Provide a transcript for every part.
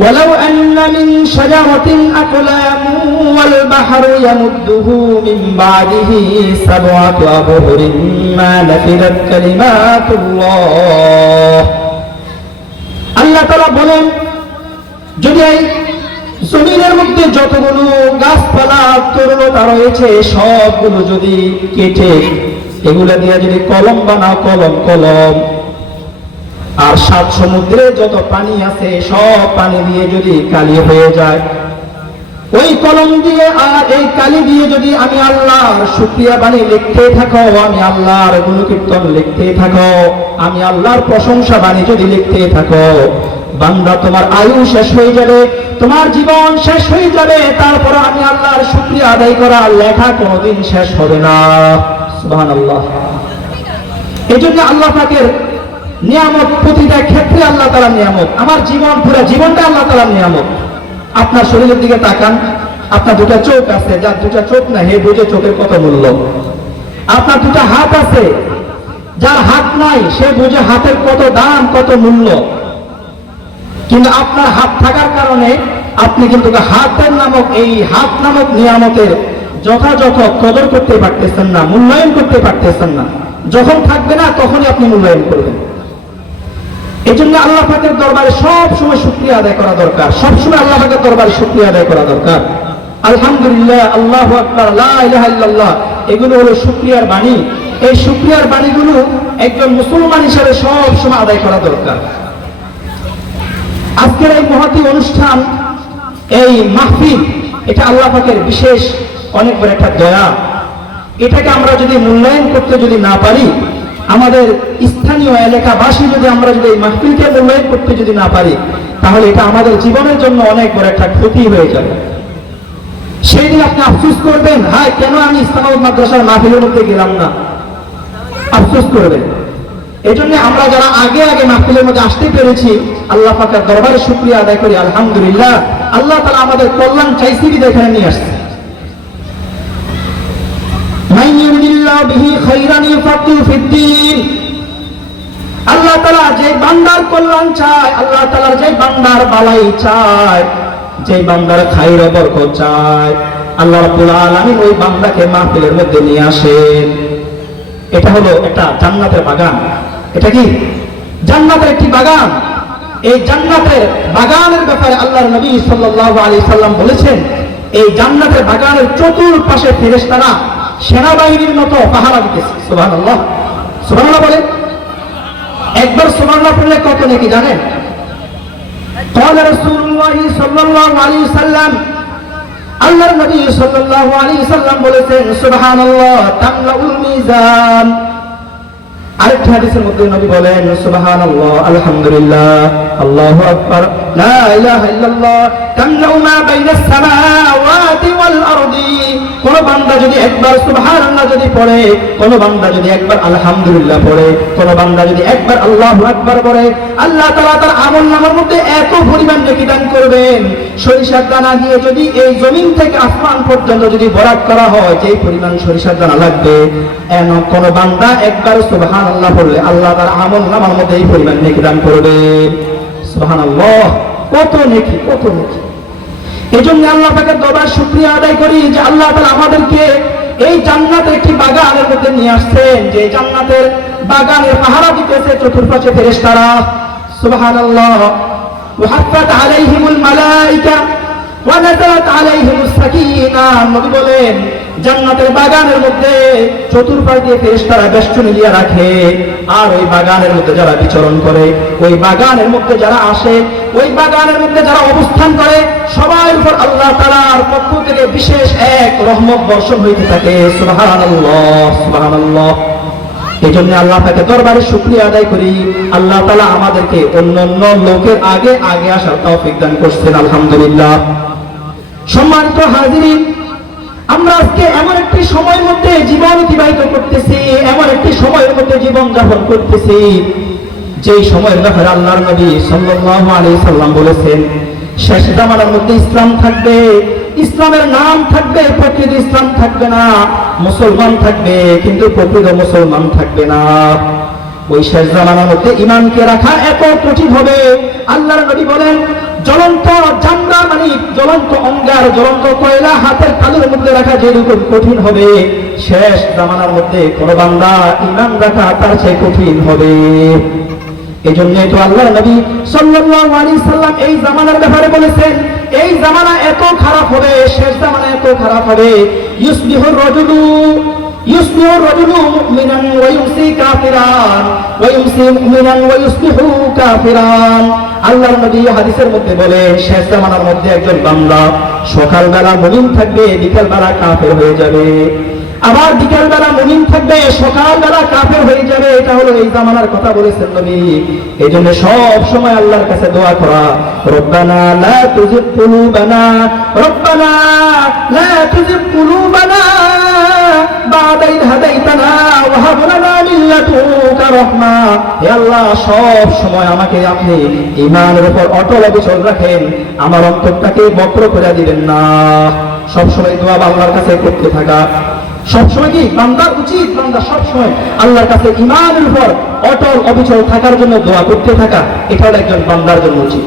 ولو أن من شجرة أقلام والبحر يمده من بعده سبعة أبهر ما نفدت كلمات الله আল্লাহ তালা বলেন যদি এই জমিনের মধ্যে যতগুলো গাছপালা তরুণতা রয়েছে সবগুলো যদি কেটে এগুলা দিয়ে যদি কলম বানাও কলম কলম আর সাত সমুদ্রে যত পানি আছে, সব পানি দিয়ে যদি কালি হয়ে যায়। ওই কলম দিয়ে আর এই কালি দিয়ে যদি আমি আল্লাহর শুক্রিয়া বাণী লিখতে থাকো, আমি আল্লাহর গুণকীর্তন লিখতে থাকো, আমি আল্লাহর প্রশংসা বাণী যদি লিখতে থাকো, বান্দা তোমার আয়ু শেষ হয়ে যাবে, তোমার জীবন শেষ হয়ে যাবে, তারপর আমি আল্লাহর শুক্রিয়া আদায় করা লেখা কোনোদিন শেষ হবে না। সুবহানাল্লাহ। এই জন্য আল্লাহ পাকের নিয়ামত প্রতিটা ক্ষেত্রে আল্লাহ তালা নিয়ামত। আমার জীবন, পুরো জীবনটা আল্লাহ তালা নিয়ামত। আপনার শরীরের দিকে তাকান, আপনার দুটা চোখ আছে, যার দুটা চোখ না হে বুঝে চোখের কত মূল্য? আপনার দুটা হাত আছে, যার হাত নাই, সে বুঝে হাতের কত দাম, কত মূল্য। কিন্তু আপনার হাত থাকার কারণে আপনি কিন্তু হাতের নামক, এই হাত নামক নিয়ামতের যথাযথ কদর করতে পারতেছেন না, মূল্যায়ন করতে পারতেছেন না। যখন থাকবে না, তখনই আপনি মূল্যায়ন করবেন। এই জন্য আল্লাহ পাকের দরবারে সব সময় শুক্রিয়া আদায় করা দরকার। সব সময় আল্লাহ পাকের দরবারে শুক্রিয়া আদায় করা দরকার। আলহামদুলিল্লাহ, আল্লাহ আকবার, লা এগুলো হলো শুক্রিয়ার বাণী। এই শুক্রিয়ার বাণীগুলো একজন মুসলমান হিসেবে সব সময় আদায় করা দরকার। আজকের এই মহতী অনুষ্ঠান, এই মাহফিল, এটা আল্লাহ পাকের বিশেষ অনেক বড় একটা দয়া। এটাকে আমরা যদি মূল্যায়ন করতে যদি না পারি আমাদের স্থানীয় এলাকাবাসী যদি আমরা যদি এই মাহফিলকে মূল্যায়ন করতে যদি না পারি, তাহলে এটা আমাদের জীবনের জন্য অনেক বড় একটা ক্ষতি হয়ে যাবে। সেই দিন আপনি আফসোস করবেন, হায়, কেন আমি ইসলামাবাদ মাদ্রাসার মাহফিলের মধ্যে গেলাম না? আফসোস করবেন। এই জন্য আমরা যারা আগে আগে মাহফিলের মধ্যে আসতে পেরেছি, আল্লাহ পাকের দরবারে শুক্রিয়া আদায় করি, আলহামদুলিল্লাহ। আল্লাহ তালা আমাদের কল্যাণ চাইছি এখানে নিয়ে আসছে। من يرد الله به خيرا يفقهه في الدين আল্লাহ তালা যে বান্দার কল্যাণ চায় আল্লাহ তালার যে বান্দার বালাই চায় যে বান্দার খাইর বরকত চায় আল্লাহ রাব্বুল আলামিন ওই বান্দাকে মাহফিলের মধ্যে নিয়ে আসেন এটা হলো একটা জান্নাতের বাগান এটা কি জান্নাতের একটি বাগান এই জান্নাতের বাগানের ব্যাপারে আল্লাহর নবী সাল্লাল্লাহু আলাইহি সাল্লাম বলেছেন এই জান্নাতের বাগানের চতুর্পাশে ফেরেশতারা সেনাবাহিনীর মতো পাহারা দিতেছে। সোহান আল্লাহ সোহান্লা বলে? একবার সোহান্লা পড়লে কত নাকি জানেন? আলাইহি সাল্লাম বলেছেন আরেকটি হাদিসের মধ্যে নবী বলেন, সুবহানাল্লাহ, আলহামদুলিল্লাহ। আল্লাহু আকবার। লা ইলাহা ইল্লাল্লাহ তামলাউ মা বাইনাস সামাওয়াতি ওয়াল আরদি। কোন বান্দা যদি একবার সুবহানাল্লাহ যদি পড়ে, কোন বান্দা যদি একবার আলহামদুলিল্লাহ পড়ে, কোন বান্দা যদি একবার আল্লাহু আকবার পড়ে, আল্লাহ তাআলা তার আমল নামার মধ্যে এত পরিমাণ নেকি দান করবেন। সরিষার দানা দিয়ে যদি এই জমিন থেকে আসমান পর্যন্ত যদি বরাদ করা হয় যে পরিমাণ সরিষার দানা লাগবে, এন কোন বান্দা একবার সুবহান আল্লাহ পড়লে আল্লাহ তার আমল নামার মধ্যে এই পরিমাণ নেকি দান করবে। সুবহান আল্লাহ কত নেকি কত নেকি এই জন্য আল্লাহ পাকের দরবার শুক্রিয়া আদায় করি যে আল্লাহ তাআলা আমাদেরকে এই জান্নাতের একটি বাগানের মধ্যে নিয়ে আসছেন যে জান্নাতের বাগানের পাহারা দিতেছে চতুর্পাশে ফেরেশতারা সুবহানাল্লাহ وحفت عليهم الملائكة ونزلت عليهم السكينة নবী বলেন জান্নাতের বাগানের মধ্যে চতুর্পাশ দিয়ে ফেরেশতারা বেষ্টনী দিয়ে রাখে। আর ওই বাগানের মধ্যে যারা বিচরণ করে, ওই বাগানের মধ্যে যারা আসে, ওই বাগানের মধ্যে যারা অবস্থান করে, সবার উপর আল্লাহ তাআলার পক্ষ থেকে বিশেষ এক রহমত বর্ষণ হইতে থাকে। সুবহানাল্লাহ সুবহানাল্লাহ। এই জন্য আল্লাহ তাকে দরবারে শুক্রিয়া আদায় করি। আল্লাহ তালা আমাদেরকে অন্য অন্য লোকের আগে আগে আসার তৌফিক দান করছেন, আলহামদুলিল্লাহ। সম্মানিত হাজিরিন আমরা আজকে এমন একটি সময়ের মধ্যে জীবন অতিবাহিত করতেছি, এমন একটি সময়ের মধ্যে জীবন যাপন করতেছি। যেই সময়ের ব্যাপারে আল্লাহর নবী সাল্লাল্লাহু আলাইহি সাল্লাম বলেছেন, শেষ জামানার মধ্যে ইসলাম থাকবে, ইসলামের নাম থাকবে, প্রকৃত ইসলাম থাকবে না, মুসলমান থাকবে, কিন্তু প্রকৃত মুসলমান থাকবে না। ওই শেষ জামানার মধ্যে ইমানকে রাখা এত কঠিন হবে। আল্লাহর নবী বলেন জ্বলন্ত পানি জ্বলন্ত অঙ্গার, জ্বলন্ত কয়লা হাতের তালুর মধ্যে রাখা যেরকম কঠিন হবে, শেষ জামানার মধ্যে কোন বান্দা ইমান রাখা তার চেয়ে কঠিন হবে। এই জন্য তো আল্লাহ নবী সাল্লাল্লাহু আলাইহি সাল্লাম এই জামানার ব্যাপারে বলেছেন, এই জামানা এত খারাপ হবে, শেষ জামানা এত খারাপ হবে। ইউসবিহুর রাজুলু يصبح الرجل مؤمنا ويمسي كافرا ويمسي مؤمنا ويصبح كافرا আল্লাহর নবী হাদিসের মধ্যে বলে শেষ জামানার মধ্যে একজন বান্দা সকালবেলা মুমিন থাকবে বিকালবেলা কাফের হয়ে যাবে আবার বিকালবেলা মুমিন থাকবে সকালবেলা কাফের হয়ে যাবে এটা হলো এই জামানার কথা বলেছেন নবী এই জন্য সব সময় আল্লাহর কাছে দোয়া করা রব্বানা লা তুজিগ কুলুবানা রব্বানা লা তুজিগ কুলুবানা সম্ভব না। হে আল্লাহ, সব সময় আমাকে আপনি ইমানের উপর অটল অবিচল রাখেন। আমার অন্তরটাকে বক্র করে দিবেন না। সবসময় দোয়া বাংলার কাছে করতে থাকা। সবসময় কি? বান্দার উচিত, বান্দা সবসময় আল্লাহর কাছে ইমানের উপর অটল অবিচল থাকার জন্য দোয়া করতে থাকা। এটাও একজন বান্দার জন্য উচিত।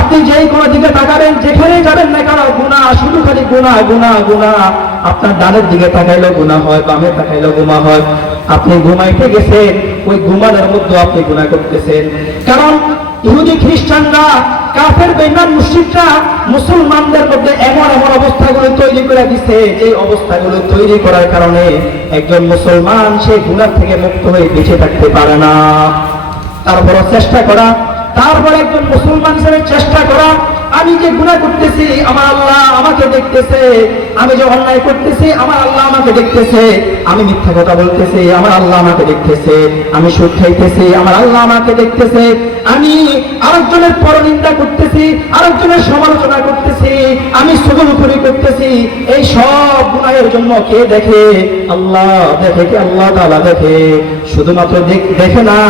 আপনি যেই কোনো দিকে তাকাবেন, যেখানেই যাবেন না কারও গুণা শুধু খালি গুণা গুণা গুণা আপনার ডানের দিকে তাকাইলেও গুণা হয়, বামে তাকাইলেও গুণা হয়। আপনি ঘুমাইতে গেছেন, ওই ঘুমানোর মধ্যে আপনি গুণা করতেছেন। কারণ ইহুদি খ্রিস্টানরা, কাফের বেইমান মুশরিকরা মুসলমানদের মধ্যে এমন এমন অবস্থাগুলো তৈরি করে দিছে যে অবস্থাগুলো তৈরি করার কারণে একজন মুসলমান সেই গুণার থেকে মুক্ত হয়ে বেঁচে থাকতে পারে না। তারপর চেষ্টা করা, তারপর একজন মুসলমান হিসেবে চেষ্টা করা, আমি যে গুণা করতেছি, আমার আল্লাহ আমাকে দেখতেছে আমি যে অন্যায় করতেছি, আমার আল্লাহ আমাকে দেখতেছে। আমি মিথ্যা কথা বলতেছি, আমার আল্লাহ আমাকে দেখতেছে। আমি সুদ খাইতেছি, আমার আল্লাহ আমাকে দেখতেছে। আমি আরেকজনের পরনিন্দা করতেছি, আরেকজনের সমালোচনা করতেছি, আমি সুগলুপুরি করতেছি। এই সব গুণাহের জন্য কে দেখে? আল্লাহ দেখে কি আল্লাহ তাআলা দেখে? শুধুমাত্র দেখে না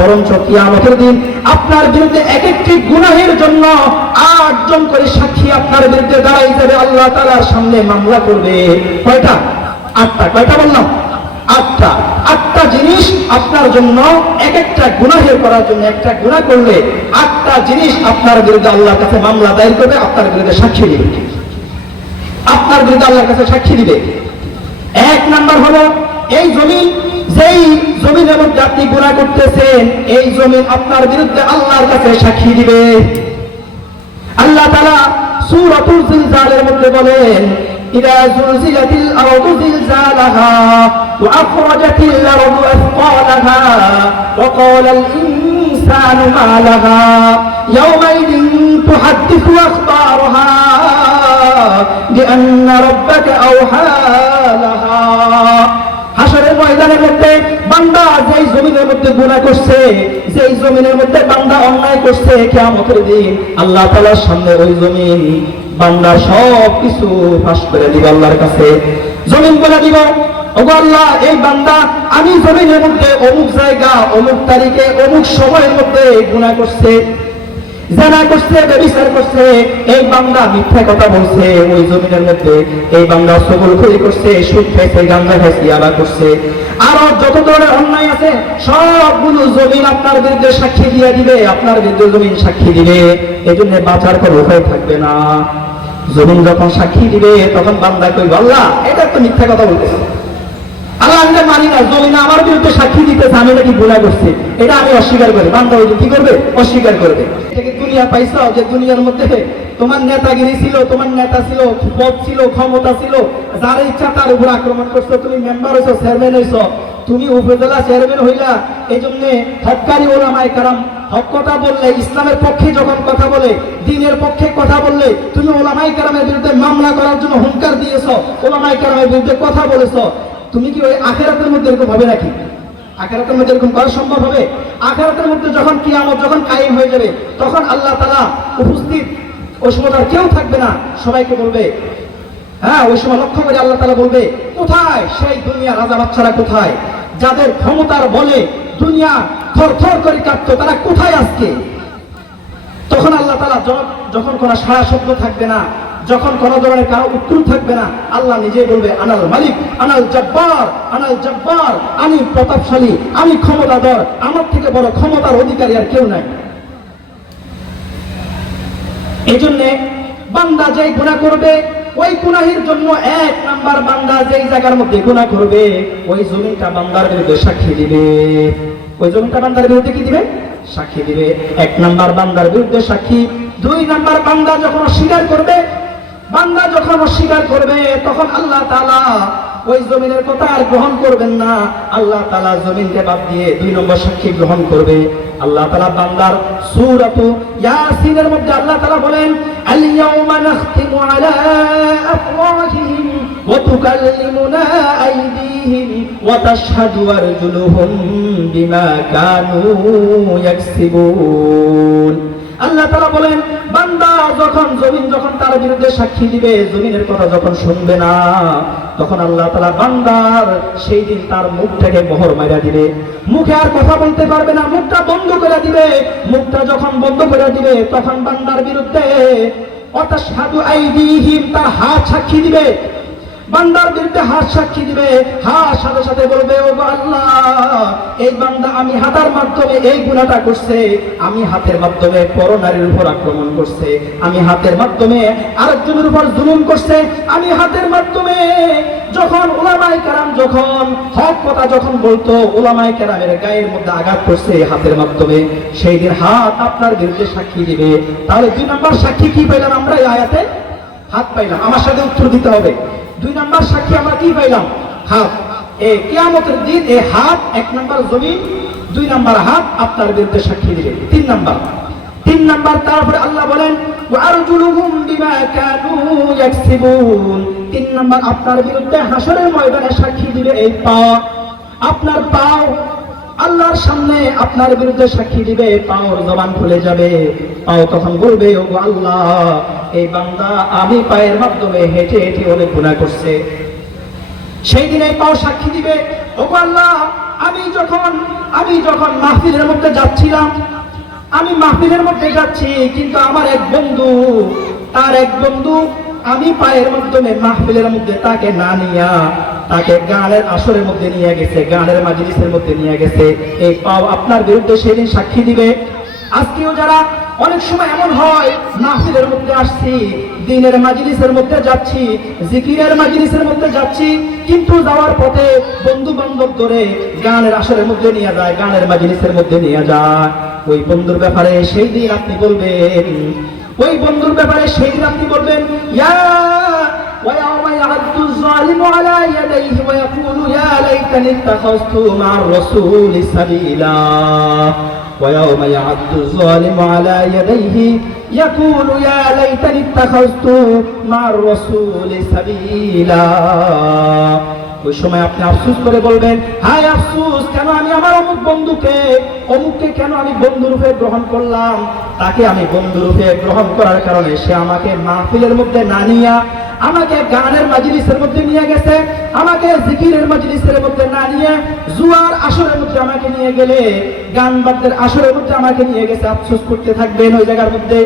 বরঞ্চ কিয়ামতের দিন আপনার বিরুদ্ধে এক একটি গুনাহের জন্য আটজন করে সাক্ষী আপনার বিরুদ্ধে দাঁড়াই যাবে। আল্লাহ তাআলার সামনে মামলা করবে। কয়টা? আটটা। কয়টা বললাম? আটটা। আটটা জিনিস আপনার জন্য এক একটা গুনাহের করার জন্য একটা গুনাহ করলে আটটা জিনিস আপনার বিরুদ্ধে আল্লাহর কাছে মামলা দায়ের করবে, আপনার বিরুদ্ধে সাক্ষী দিবে আপনার বিরুদ্ধে আল্লাহর কাছে সাক্ষী দিবে এক নাম্বার হলো, এই জমিন যেই জমিনের মধ্যে আপনি গুণা করতেছেন এই জমিন আপনার বিরুদ্ধে আল্লাহর কাছে সাক্ষী দিবে আল্লাহ তাআলা সূরাতুল জিলজালের মধ্যে বলেন إذا زلزلت الأرض زلزالها وأخرجت الأرض أثقالها وقال الإنسان ما لها يومئذ تحدث أخبارها بأن ربك أوحى لها হাসরের ময়দানের মধ্যে বান্দা যেই জমিনের মধ্যে গুণা করছে, যেই জমিনের মধ্যে বান্দা অন্যায় করছে, কেয়ামতের দিন আল্লাহ তাআলার সামনে ওই জমিন বান্দা সব কিছু ফাঁস করে দিব আল্লাহর কাছে। জমিন বলে দিব। আল্লাহ, এই বান্দা, আমি জমিনের মধ্যে অমুক জায়গা, অমুক তারিখে, অমুক সময়ের মধ্যে গুণা করছে। জানা করছে, ব্যবচার করছে, এই বান্দা মিথ্যা কথা বলছে, ওই জমিনের মধ্যে, এই বান্দা সবল খুরি করছে, সুদ খাইছে, গাঞ্জা খাইছে, আবার করছে। আরও যত ধরনের অন্যায় আছে, সবগুলো জমিন আপনার বিরুদ্ধে সাক্ষী দিয়ে দিবে, আপনার বিরুদ্ধে জমিন সাক্ষী দিবে। এই জন্য বাঁচার কোনো উপায় থাকবে না। জমিন যখন সাক্ষী দিবে, তখন বান্দা কইব, আল্লাহ, এটা তো মিথ্যা কথা বলতেছে। আল্লাহ, আমি মানি না, জমিন আমার বিরুদ্ধে সাক্ষী দিতেছে, আমি নাকি গুণা করছি। এটা আমি অস্বীকার করি। বান্দা ওই কি করবে? অস্বীকার করবে। কথা বললে, ইসলামের পক্ষে যখন কথা বলে, দিনের পক্ষে কথা বললে, তুমি ওলামাই কারামের বিরুদ্ধে মামলা করার জন্য হুঙ্কার দিয়েছ ওলামাই কারামের বিরুদ্ধে কথা বলেছ, তুমি কি ওই আখেরাতের মধ্যে এরকম হবে নাকি? আখেরাতের মধ্যে এরকম করা সম্ভব হবে? আখেরাতের মধ্যে যখন কিয়ামত যখন কায়েম হয়ে যাবে, তখন আল্লাহ তালা উপস্থিত ওই সময় আর কেউ থাকবে না। সবাইকে বলবে হ্যাঁ ওই সময় লক্ষ্য করে আল্লাহ তালা বলবে, কোথায় সেই দুনিয়া রাজা বাচ্চারা কোথায়? যাদের ক্ষমতার বলে দুনিয়া থর থর করে কাঁপতো, তারা কোথায় আজকে? তখন আল্লাহ তালা যখন কোনো সারা শব্দ থাকবে না যখন কোনো ধরনের কারও উত্তর থাকবে না, আল্লাহ নিজে বলবে, আনাল মালিক, আনাল জব্বার আনাল জব্বার, আমি প্রতাপশালী, আমি ক্ষমতাধর, আমার থেকে বড় ক্ষমতার অধিকারী আর কেউ নাই। এই জন্যে বান্দা যেই গুনাহ করবে, ওই গুনাহের জন্য এক নাম্বার বান্দা যেই জায়গার মধ্যে গুনাহ করবে, ওই জমিটা বান্দার বিরুদ্ধে সাক্ষী দিবে। ওই জমিটা বান্দার বিরুদ্ধে কি দিবে? সাক্ষী দিবে। এক নাম্বার বান্দার বিরুদ্ধে সাক্ষী। দুই নাম্বার বান্দা যখন অস্বীকার করবে বান্দা যখন অস্বীকার করবে, তখন আল্লাহ তালা ওই জমিনের কথা আর গ্রহণ করবেন না। আল্লাহ তাআলা জমিনকে বাদ দিয়ে দুই নম্বর সাক্ষী গ্রহণ করবে। আল্লাহ তাআলা বান্দার সূরাতু ইয়াসিনের মধ্যে আল্লাহ তালা বলেন আল ইয়াউমা নাখতিমু আলা আফওয়াহিহিম ওয়া তুকাল্লিমুনা আইদিহিম ওয়া তাশহাদু আরজুলুহুম বিমা কানু ইয়াকসিবুন। আল্লাহ তাআলা বলেন, বান্দা যখন জমিন যখন তার বিরুদ্ধে সাক্ষী দিবে, জমিনের কথা যখন শুনবে না, তখন আল্লাহ তাআলা বান্দার সেই দিন তার মুখ থেকে মোহর মাইরা দিবে। মুখে আর কথা বলতে পারবে না, মুখটা বন্ধ করে দিবে। মুখটা যখন বন্ধ করে দিবে, তখন বান্দার বিরুদ্ধে অর্থাৎ সাধু আইদিহিম তার হাত সাক্ষী দিবে। বান্দার বিরুদ্ধে হাত সাক্ষী দিবে। হাত সাথে সাথে বলবে, ও আল্লাহ, এই বান্দা আমি হাতার মাধ্যমে এই গুণাটা করছে। আমি হাতের মাধ্যমে পরনারীর উপর আক্রমণ করছে। আমি হাতের মাধ্যমে আরেকজনের উপর জুলুম করছে। আমি হাতের মাধ্যমে যখন ওলামাই কেরাম যখন হক কথা যখন বলতো ওলামাই কেরামের গায়ের মধ্যে আঘাত করছে হাতের মাধ্যমে। সেই দিন হাত আপনার বিরুদ্ধে সাক্ষী দিবে। তাহলে দুই নম্বর সাক্ষী কি পাইলাম আমরা এই আয়াতে? হাত পাইলাম। আমার সাথে উত্তর দিতে হবে। দুই নাম্বার সাক্ষী আমরা কি পাইলাম? হাত। এ কেয়ামতের দিন এ হাত, এক নাম্বার জমিন, দুই নাম্বার হাত আপনার বিরুদ্ধে সাক্ষী দিবে। তিন নাম্বার। তিন নাম্বার তারপরে আল্লাহ বলেন তিন নাম্বার, আপনার বিরুদ্ধে হাসরের ময়দানে সাক্ষী দিবে এই পা। আপনার পাও আল্লাহর সামনে আপনার বিরুদ্ধে সাক্ষী দিবে, পাওর জবান খুলে যাবে। পাও তখন বলবে ও আল্লাহ, এই বান্দা আমি পায়ের মাধ্যমে হেঁটে হেঁটে অনেক গুণা করছে। সেই দিনে পাও সাক্ষী দিবে ও আল্লাহ, আমি যখন আমি যখন মাহফিলের মধ্যে যাচ্ছিলাম, আমি মাহফিলের মধ্যে যাচ্ছি, কিন্তু আমার এক বন্ধু, তার এক বন্ধু আমি পায়ের মাধ্যমে মাহফিলের মধ্যে তাকে না নিয়া তাকে গানের আসরের মধ্যে নিয়ে গেছে, গানের মাজিলিসের মধ্যে নিয়ে গেছে। এই পাও আপনার বিরুদ্ধে সেদিন সাক্ষী দিবে। আজকেও যারা অনেক সময় এমন হয়, মাহফিলের মধ্যে আসছি, দিনের মাজিলিসের মধ্যে যাচ্ছি, জিকিরের মাজিলিসের মধ্যে যাচ্ছি, কিন্তু যাওয়ার পথে বন্ধু বান্ধব ধরে গানের আসরের মধ্যে নিয়ে যায়, গানের মাজিলিসের মধ্যে নিয়ে যায়। ওই বন্ধুর ব্যাপারে সেই দিন আপনি বলবেন, ওই বন্ধুর ব্যাপারে সেই দিন আপনি বলবেন, ইয়া الظالم على يديه ويقول يا ليتني اتخذت مع الرسول سبيلا ويوم يعد الظالم على يديه يقول يا ليتني اتخذت مع الرسول سبيلا ওই সময় আপনি আফসুস করে বলবেন হায় আফসুস কেন আমি আমার অমুক বন্ধুকে অমুককে কেন আমি বন্ধু রূপে গ্রহণ করলাম তাকে আমি বন্ধু রূপে গ্রহণ করার কারণে সে আমাকে মাহফিলের মধ্যে না নিয়া আমাকে গানের মাজলিসের মধ্যে নিয়ে গেছে, আমাকে জিকিরের মাজলিসের মধ্যে না নিয়ে, জুয়ার আসরের মধ্যে আমাকে নিয়ে গেলে, গান বাদ্যের আসরের মধ্যে আমাকে নিয়ে গেছে, আফসোস করতে থাকবেন ওই জায়গার মধ্যে।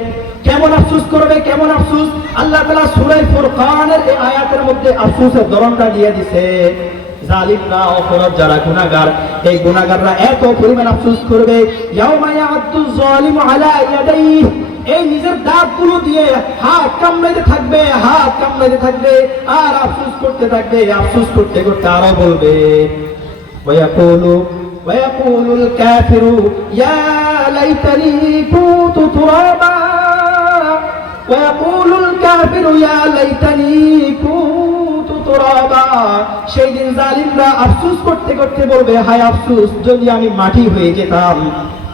কেমন আফসোস করবে, কেমন আফসোস? আল্লাহ তাআলা সূরা ফুরকানের এই আয়াতের মধ্যে আফসোসের ধরনটা দিয়ে দিছে। জালিমরা অপরাধ যারা গুনাহগার, এই গুনাহগাররা এত পরিমাণ আফসোস করবে, ইয়াউমা ইয়াআদ্দু যালিমু আলা ইয়াদাইহি। এই নিজের দাঁতগুলো দিয়ে হাত কামড়াইতে থাকবে হাত কামড়াইতে থাকবে আর আফসোস করতে থাকবে আফসোস করতে করতে আরো বলবে ويقول ويقول الكافر يا ليتني كنت ترابا ويقول الكافر يا ليتني كنت ترابا সেই দিন জালিমরা আফসোস করতে করতে বলবে হায় আফসোস যদি আমি মাটি হয়ে যেতাম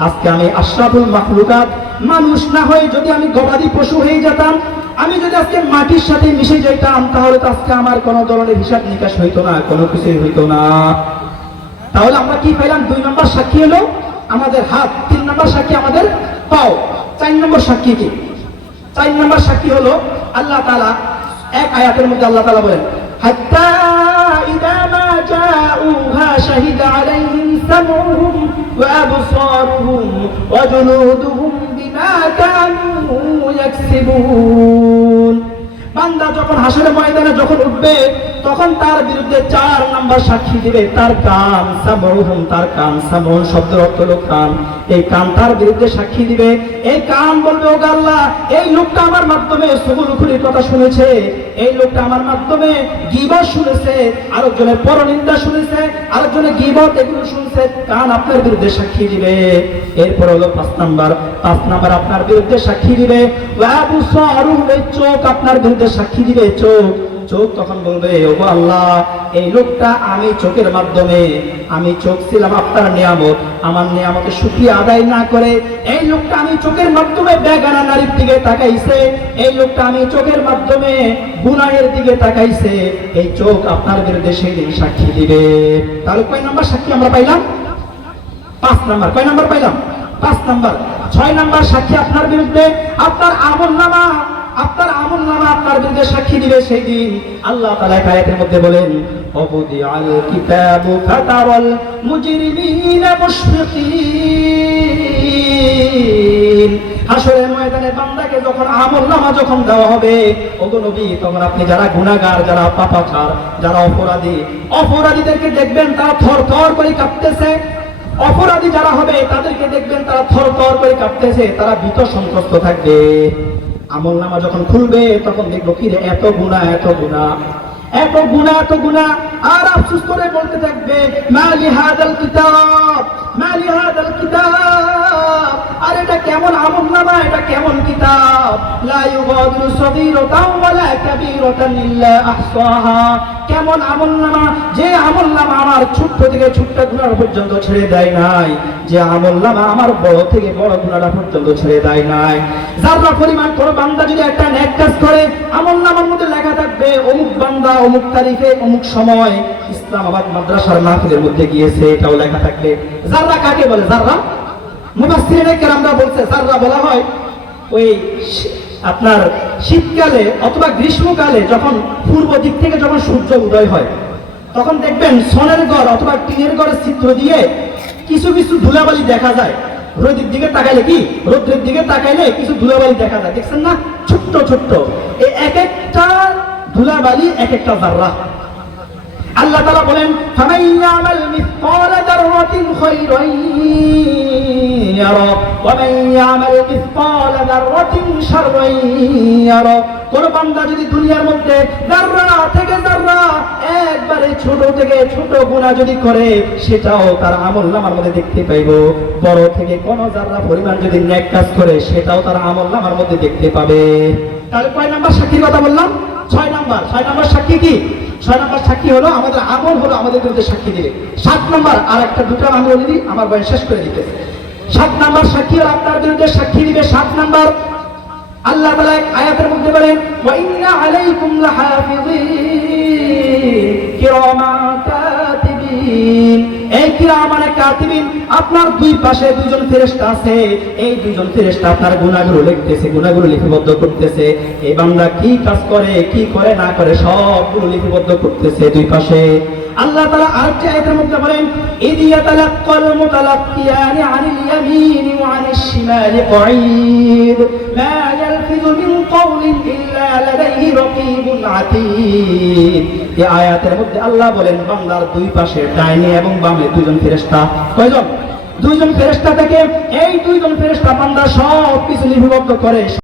আজকে আমি আশরাফুল মাখলুকাত মানুষ না হয়ে যদি আমি গবাদি পশু হয়ে যেতাম, আমি যদি আজকে মাটির সাথে মিশে যেতাম, তাহলে তো আজকে আমার কোনো ধরনের হিসাব নিকাশ হইতো না, কোনো কিছুই হইতো না। তাহলে আমরা কি পেলাম দুই নম্বর সাক্ষী হলো আমাদের হাত, তিন নম্বর সাক্ষী আমাদের পাও, চার নম্বর সাক্ষী কি? চার নম্বর সাক্ষী হলো আল্লাহ তালা এক আয়াতের মধ্যে আল্লাহ তালা বলেন, হাত্তা ইদা মা জাউহা শাহিদা আলাইহিম সামউহুম ওয়া আবসারুহুম ওয়া জুলুদুহুম বান্দা যখন হাসরের ময়দানে যখন উঠবে, তখন তার বিরুদ্ধে চার নাম্বার সাক্ষী দিবে। তার কান সামহুম তার কান সামহুম শব্দ অর্থ হলো কান। এই কান তার বিরুদ্ধে সাক্ষী দিবে। এই কান বলবে ও আল্লাহ, এই লোকটা আমার মাধ্যমে সুগুলুখুলির কথা শুনেছে। এই লোকটা আমার মাধ্যমে গিবত শুনেছে। আরেকজনের পরনিন্দা শুনেছে। আরেকজনের গিবত এগুলো শুনছে। কান আপনার বিরুদ্ধে সাক্ষী দিবে। এরপর হলো পাঁচ নাম্বার নাম্বার আপনার বিরুদ্ধে সাক্ষী দিবে। চোখ আপনার বিরুদ্ধে সাক্ষী দিবে। চোখ চোখ তখন বলবে, ওগো আল্লাহ, এই লোকটা আমি চোখের মাধ্যমে, আমি চোখ ছিলাম আপনার নিয়ামত। আমার নিয়ামতের সুক্রিয়া আদায় না করে এই লোকটা আমি চোখের মাধ্যমে বেগানা নারীর দিকে তাকাইছে। এই লোকটা আমি চোখের মাধ্যমে গুনাহের দিকে তাকাইছে। এই চোখ আপনার বিরুদ্ধে সেই দিন সাক্ষী দিবে। তাহলে কয় নাম্বার সাক্ষী আমরা পাইলাম? পাঁচ নাম্বার, কয় নাম্বার পাইলাম? পাঁচ নাম্বার। ছয় নাম্বার সাক্ষী আপনার বিরুদ্ধে, আপনার আমল নামা, আপনার আমল নামা আপনার বিরুদ্ধে সাক্ষী দিবে সেই দিন। আল্লাহ তাআলা এক আয়াতের মধ্যে বলেন আল কিতাবু ফাতারাল মুজরিমিনা মুশফিকিন। হাসরের ময়দানে বান্দাকে যখন আমল নামা যখন দেওয়া হবে, ওগো নবী তখন আপনি যারা গুনাহগার, যারা পাপাচার, যারা অপরাধী, অপরাধীদেরকে দেখবেন তারা থর থর করে কাঁপতেছে। অপরাধী যারা হবে, তাদেরকে দেখবেন তারা থর থর করে কাঁপতেছে, তারা ভীত সন্ত্রস্ত থাকবে। আমল নামা যখন খুলবে, তখন দেখব কি রে, এত গুণা এত গুণা। এত গুণা এত গুণা। আর আফসুস করে বলতে থাকবে, মালি হাদাল কিতাব, মালি হাদাল কিতাব। কেমন আমল নামা, এটা কেমন কিতাব? লা ইউগাদিরু সগীরাতাও ওয়ালা কাবীরাতান ইল্লা আহসাহা। কেমন আমল নামা? যে আমল নামা আমার ছোট্ট থেকে ছোট্ট গুনাহ পর্যন্ত ছেড়ে দেয় নাই। যে আমল নামা আমার বড় থেকে বড় গুনাহটা পর্যন্ত ছেড়ে দেয় নাই। যারা পরিমাণ কোনো বান্দা যদি একটা নেক কাজ করে, আমল নামার মধ্যে লেখা থাকবে, অমুক বান্দা, অমুক তারিখে অমুক সময় ইসলামাবাদ মাদ্রাসার মাহফিলের মধ্যে গিয়েছে, এটাও লেখা থাকবে। যারা কাকে বলে? যারা বলছে যারা বলা হয়, ওই আপনার শীতকালে অথবা গ্রীষ্মকালে যখন পূর্ব দিক থেকে যখন সূর্য উদয় হয়, তখন দেখবেন সনের ঘর অথবা টিনের ঘরের চিত্র দিয়ে কিছু কিছু ধুলাবালি দেখা যায়। রোদের দিকে তাকাইলে কি? রোদ্রের দিকে তাকাইলে কিছু ধুলাবালি দেখা যায়। দেখছেন না? ছোট্ট ছোট্ট। এই এক একটা ধুলাবালি এক একটা জাররা। আল্লাহ তাআলা বলেন কোন বান্দা যদি দুনিয়ার মধ্যে থেকে একবারে ছোট থেকে ছোট গুনাহ যদি করে, সেটাও তার আমল নামার মধ্যে দেখতে পাইবো। বড় থেকে কোন যাররা পরিমাণ যদি নেক কাজ করে, সেটাও তার আমল নামার মধ্যে দেখতে পাবে। তাহলে কয় নাম্বার সাক্ষীর কথা বললাম? ছয় নাম্বার। ছয় নাম্বার সাক্ষী কি? ছয় নম্বর সাক্ষী হলো, আমাদের আমল হলো, আমাদের বিরুদ্ধে সাক্ষী দিয়ে। সাত নম্বর আর একটা দুটো আমি দিই, আমার বয়স শেষ করে দিতে। সাত নম্বর সাক্ষী হলো, আপনার বিরুদ্ধে সাক্ষী দিবে সাত নম্বর। আল্লাহ তালা এক আয়াতের মধ্যে বলেন ওয়াইন্না আলাইকুম লাহাফিযিন কিরামান কাতিবিন এই কিরামান কাতিবিন, আপনার দুই পাশে দুজন ফেরেশতা আছে। এই দুজন ফেরেশতা আপনার গুনাহগুলো লিখতেছে, গুনাহগুলো লিপিবদ্ধ করতেছে। এই বান্দা কি কাজ করে, কি করে, না করে, সবগুলো লিপিবদ্ধ করতেছে দুই পাশে। আল্লাহ তাআলা আরেকটি আয়াতের মধ্যে বলেন ইদি ইয়াতালাক্কাল মুতালাক্কিয়ানি আনিল ইয়ামিনি ওয়া আনিশ মা ইয়ালফিযু মিন ইল্লা লাদাইহি এই আয়াতের মধ্যে আল্লাহ বলেন, বান্দার দুই পাশে ডাইনে এবং বামে দুইজন ফেরেশতা। কয়জন? দুইজন ফেরেশতা থেকে এই দুইজন ফেরেশতা বান্দা সব কিছু লিপিবদ্ধ করে